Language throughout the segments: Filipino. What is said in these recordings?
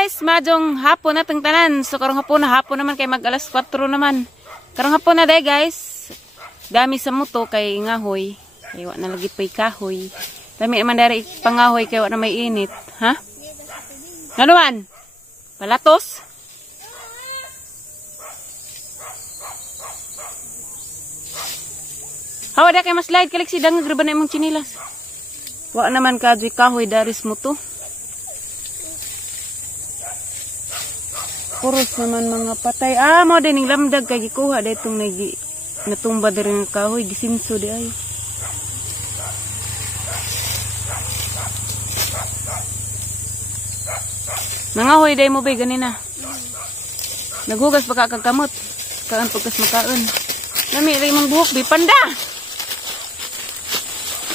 guys, madong hapon na tong tanan. So karong hapon naman kay mag alas 4 naman. Karong hapon na day guys. Dami sa muto kay ngahoy. Kay wa na lagi pay kahoy. Dami naman dari pangahoy kay wa na may init, ha? Ano man? Palatos? Hawa da kay mas light kalik sidang nagreban na imong chinilas. Wa naman kadri kahoy daris mo to. Puros naman mga patay. Ah, mo din yung lamdag kay gikuha da itong natumba da rin ng kahoy. Gisinso di ay. Nangahoy day mo ba ganina. Naghugas pa kakakamot. Kaan pagkas makaon. Nami rin mong buhok bi panda.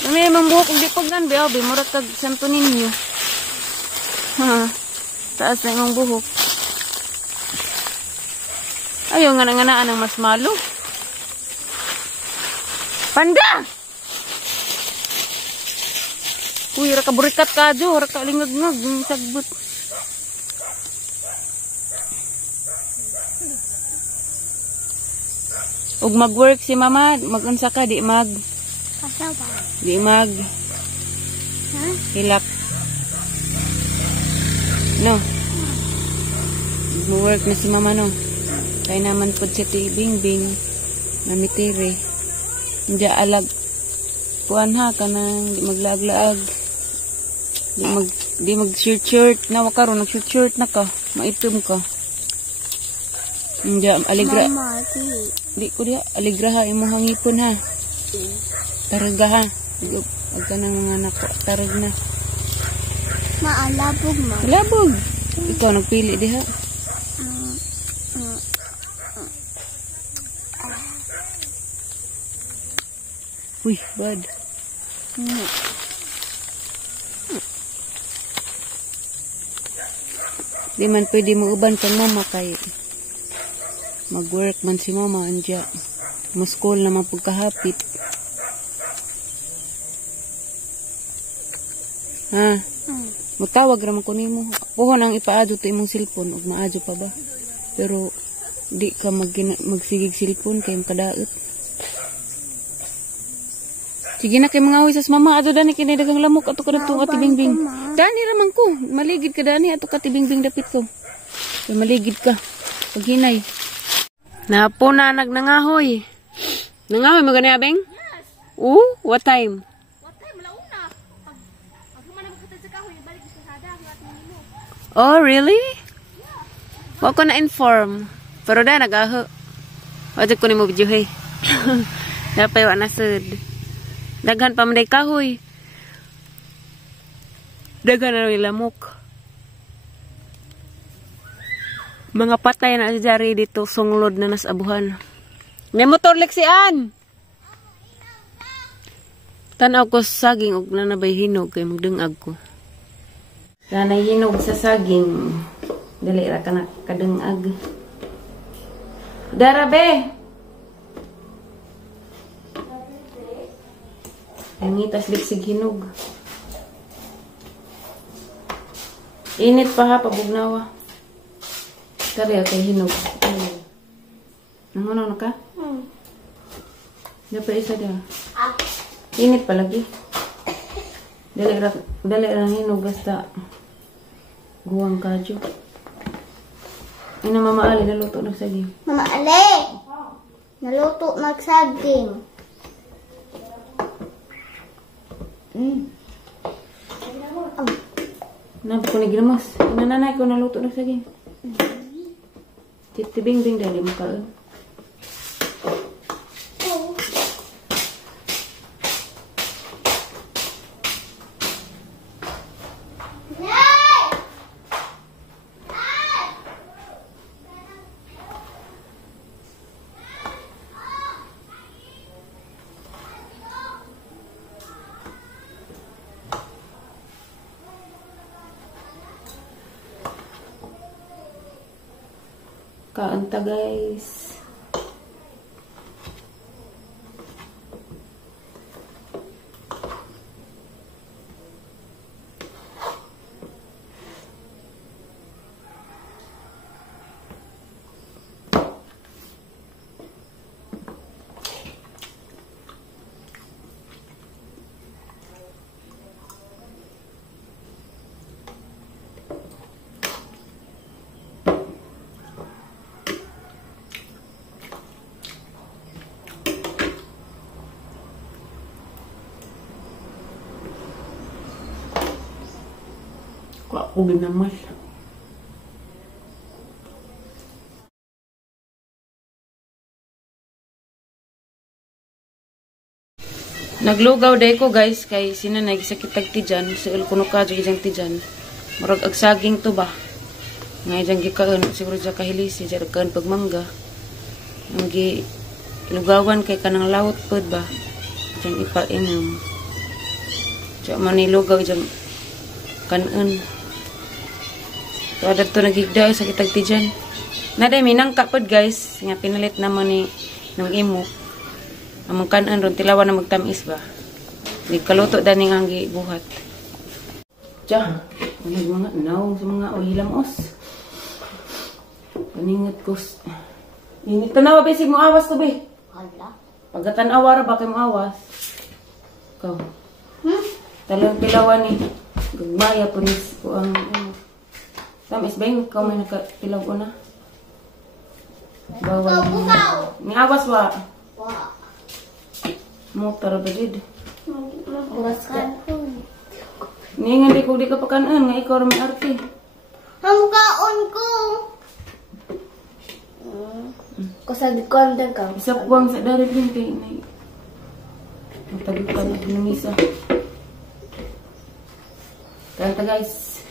Nami mong buhok di paggan bi abi murag kag Santo Niño. Ha. Taas na imong buhok. Ayaw nga nanganaan ng mas malo. Panda! Uy, raka burikat ka dyo. Raka lingag-ngag. Sagbot. Ug mag-work si mama. Mag-unsa ka. Di mag. Kasawa. Di mag. Ha? Hilak. No. Mag-work na si mama no. Kaya naman po siya ti bingbing na mitiri. Hindi alag kuan ha ka nang di maglaag-laag. Di mag shirt na wakaron nag shirt na ka. Maitom ka. Hindi aligra. Mama, Di ko dia aligraha imo hangipon ha. Targa ha. Ag ka nang mga anak ko. Tarag na. Maalabog ma. Labog. Ikaw nagpili diha. Uy, bad. Di man pwede mo uban kang mama kay mag-work man si mama andya. Mo-school naman pagkahapit. Ha? Mutawag raman ko nimo. Puhon ang ipaadto to imong cellphone ug maadto pa ba? Pero di ka magsigig cellphone kay makadaot. Sige na kay mga huwisas mama ato dani kini dagang lamok ato kada tong ati bingbing. Dani raman ko, maligid ka dani ato ka ti bingbing dapit ko. Kay maligid ka. Paghinay. Napuna nagnangahoy. Nangahoy mo gani abeng? Yes. What time? What time launa? Pag humanap ka sa kahoy, balik sa sada ang ating nimo. Oh, really? Yeah. Wa ko na inform. Pero da nagaho. Wajud ko nimo video hey. Dapat wa nasud. Daghan pa man day kahoy. Daghan na rin lamok. Mga patay na jari dito sunglod na nasabuhan. May motor leksian. Tanaw ko sa saging ug nanabay hinog kay magdungag ko. Kanay hinog sa saging. Dali ra ka na kadungag. Darabe. Ang itas liksig hinog. Init pa ha, pabugnawa. Kari okay hinog. Nangunaw na ka? Dapat isa dia. Init pa lagi. Dali lang hinog basta guwang kadyo. Ina mama Ali naluto nagsaging. Mama Ali! Naluto nagsaging. Nabi ko na ginamos. Nananay ko naluto na saging. Tibing-bing dali mo ka. Kaanta guys. Ako ginamas. Naglugaw day ko guys kay sinanay sakit tag tijan sa kuno ka jang tijan. Murag agsaging to ba. Ngay jang gikaon siguro ja kahilisi ja kaon pagmangga. Ang gi lugawan kay kanang lawot pod ba. Jang ipainom. Ja manilugaw jang kanon. So adto to nagigda sakit tag tijan. Naday minang kapod guys nga pinalit naman ni ng imo. Among kanan ron tilawan na magtamis ba. Di kaluto daning ang gibuhat. Tiya, mga naong sa mga hilamos. Paningat ko. Init tanawa ba si mo awas ko be? Hala. Pagkatanawa ra ba kay mo awas? Ikaw. Talang tilawan ni. Gagmaya po ni ko ang tamis ba yung ikaw may nakatilaw ko na? Bawal mo. Ni awas wa. Motor ba did? Murasan ko. Ningan di ko di ka pakanan nga ikaw may arte. Hamkaon ko. Kusag kondan ka. Isa puwang sa darit din kay nay. Matagutan at lumisa. Kanta guys.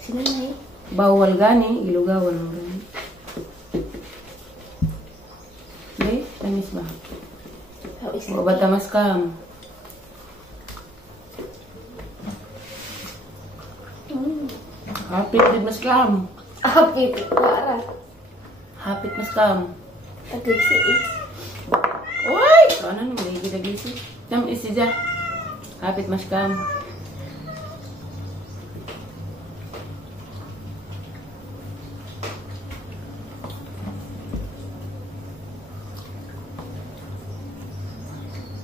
Sino na eh? Bawal gani, ilugawan mo gani. Be, tamis ba? O ba tamas kam? Hapit din mas kam. Happy para. Hapit mas kam. Agisi eh. Uy! Kanan mo, may gidagisi. Tam isi dya. Hapit mas kam.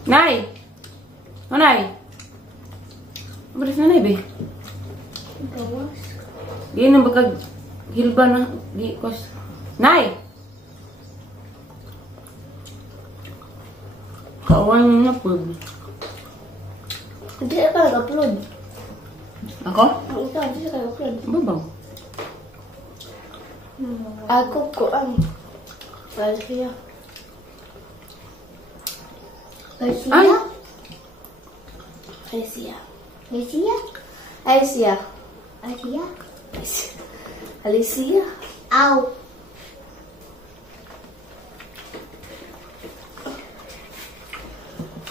Nay! O nay! Mabalis na nay, be. Gawas. Di na baka hilba na. Di kos. Nay! Kawan na po. Hindi ka nag-upload. Ako? Ang ikaw, hindi ka nag-upload. Babaw. Ako ko ang. Garcia. Garcia? Ay! Garcia. Garcia? Alicia. Alicia? Alicia? Ow.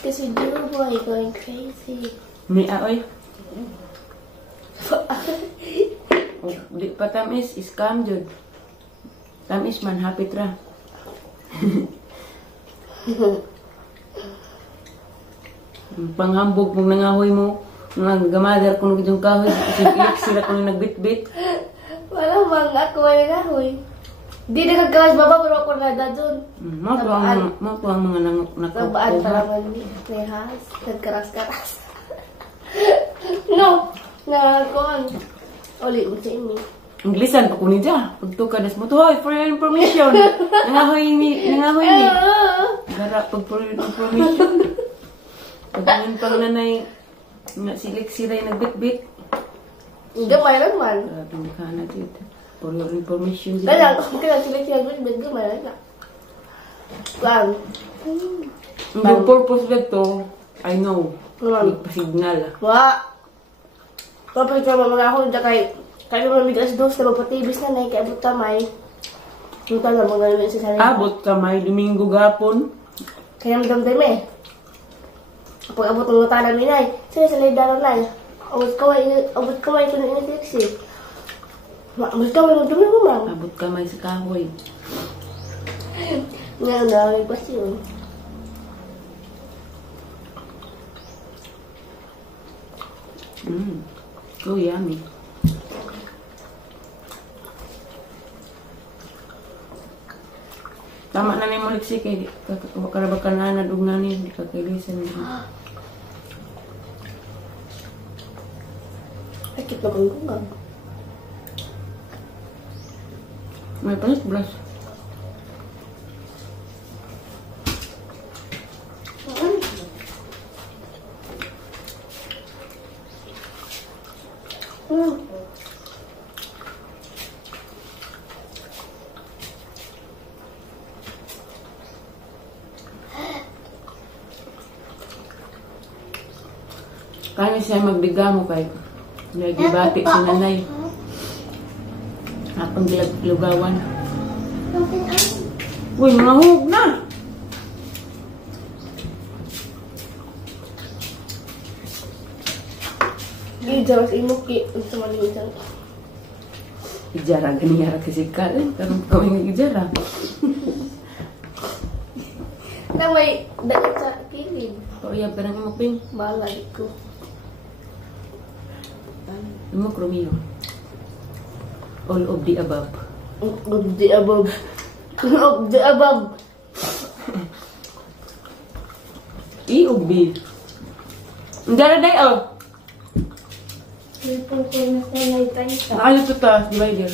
Kasi Duro Boy going crazy. May aoy. Di pa tamis, scam jud. Tamis man, hapit ra. Panghambog mong nangahoy mo. Mga gamadar kung nagitong kahoy. Sige, sila kung nagbit-bit. Wala bang ako ay nahoy. Di na kagawas baba pero ako na dun. Mga po ang mga Nabaan para nakakopra. man may has. Nagkaras-karas. No! Nagkon. Uli mo sa imi. Anglisan pa ko ni dya. Pagtukadas mo to, hoy, for your information. Nangahoy ni. Gara, pag for your information. Pag pang nanay, nga silik-silay nagbit-bit. Gamay lang man. Grabe ka na dito. For your information. Kaya kaya sila siya good gamay lang na. Kwan. Ang purpose ba to, I know. Naman. Signal. Wa. Kapag ka mga ako da kay mga bigas dos na magpatibis na nay kay abot tamay. Kita na mga namin sa sarili. Abot ka may Domingo gapon. Kaya damdam eh. Kapag abot ng mata namin ay, sila sa lidaran na. Abot kamay ko na inifiksi. Abot kamay ng dumi mo, ma'am. Abot ka may sa kahoy. Ngayon na, may pasyon. So yummy. Tama na ni mo liksi kay karabakan na dugnanin di ka kailisan. Sakit na kong May panis blas. Kaya siya magdigamo kay nagibati si nanay. Apang lugawan. Uy, mahug na! Gijang sa imuki. Ang samaling dyan. Ijara, ganiyara kasi ka. Karong kawin ng ijara. Na may dagat sa kilid. O iya, parang imapin. Balay ko. Imok, Romeo. All of the above. Of the above. Of the above. I-ubi. Ijara day, oh. Lipon ko na sanay tayo. Ano ito taas, divider?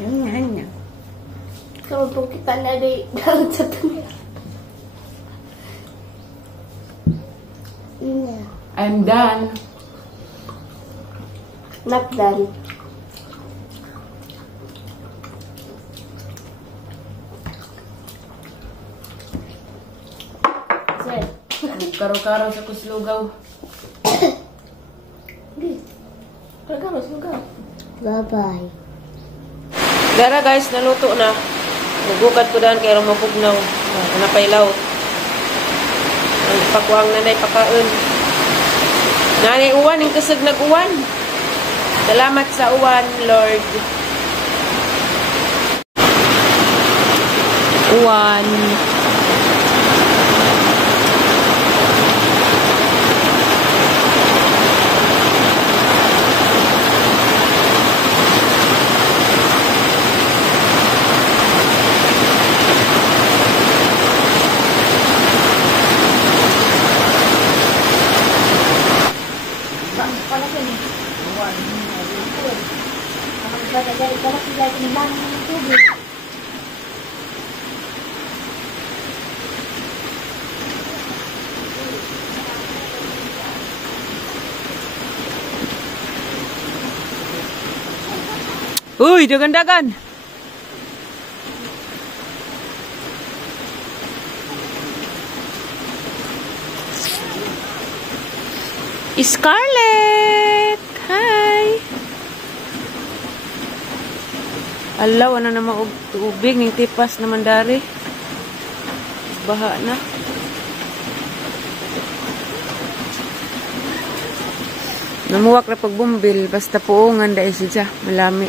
Yan. Kamu pong kita na di dagat sa tanay. I'm done. Not done. Sir. Karo-karo sa kuslugaw. Karo-karo sa lugaw. Bye-bye. Dara guys, naluto na. Nagukad ko daan kaya mapugnaw. Napailaw. Ang pakuang nanay pakaon. Nanay uwan, yung kasag nag-uwan. Salamat sa uwan, Lord. Uwan. Uy, dagan-dagan. Scarlett! Hi! Alaw, ano naman ubig ng tipas naman dari. Baha na. Namuwak na pagbumbil, basta puungan dahil siya, malami.